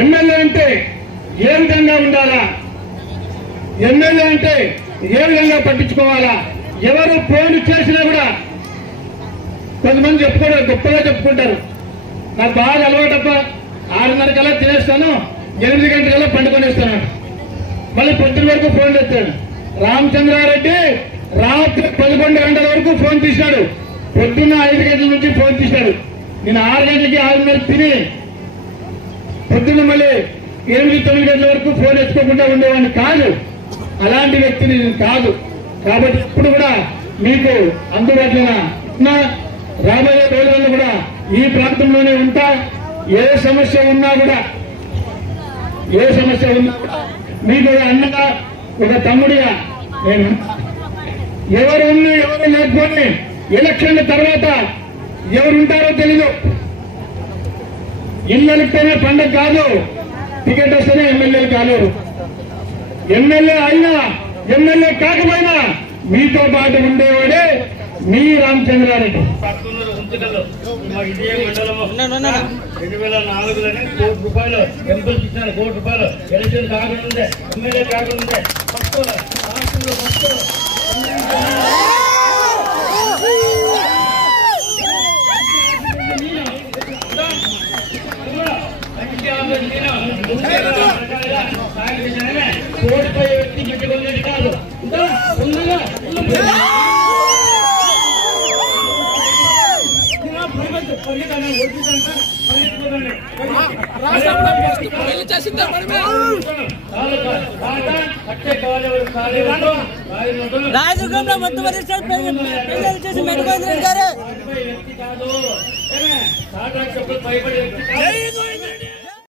MLA అంటే ఏ విధంగా ఉండాలా, ఎమ్మెల్యే అంటే ఏ విధంగా పట్టించుకోవాలా, ఎవరు ఫోన్ చేసినా కూడా కొంతమంది చెప్పుకుంటారు, గొప్పగా చెప్పుకుంటారు. నాకు బాగా అలవాటప్ప 6:30 కల్లా తినేస్తాను, 8 గంటలకల్లా పండుకొనేస్తాను. మళ్ళీ పొద్దున వరకు ఫోన్ చేస్తాడు. రామచంద్రారెడ్డి రాత్రి 11 గంటల వరకు ఫోన్ తీశాడు. పొద్దున్న 5 గంటల నుంచి ఫోన్ తీశాడు. నేను 6 గంటలకి 6:30 తిని పొద్దున్న మళ్ళీ 8-9 గంటల వరకు ఫోన్ ఎత్తుకోకుండా ఉండేవాడిని కాదు. అలాంటి వ్యక్తిని నేను కాదు. కాబట్టి ఇప్పుడు కూడా మీకు అందుబాటులో ఉన్నా, రాబోయే రోజుల్లో కూడా ఈ ప్రాంతంలోనే ఉంటా. ఏ సమస్య ఉన్నా కూడా మీకు అన్నగా ఒక తమ్ముడిగా నేను ఎవరు ఉన్నా ఎవరు లేకపోతే ఎలక్షన్ల తర్వాత ఎవరుంటారో తెలీదు. ఇళ్ళకితేనే పండగ కాదు, టికెట్ వస్తేనే ఎమ్మెల్యేలు కాలేరు. ఎమ్మెల్యే అయినా ఎమ్మెల్యే కాకపోయినా మీతో పాటు ఉండేవాడే మీ రామచంద్రారెడ్డి. 2004లోనే ₹1 కోటి ఎంపీలకు ఇచ్చారు. ₹1 కోటి ఎలక్షన్ కాకుండా ఎమ్మెల్యే కాకుండా రాష్ట్రంలో కోటిపై వ్యక్తి పెట్టుకునేది కాదు. రాయదుర్గంలో మొత్తం చేసి మెట్టుకోండి గారు వ్యక్తి కాదు, భయపడే వ్యక్తి కాదు.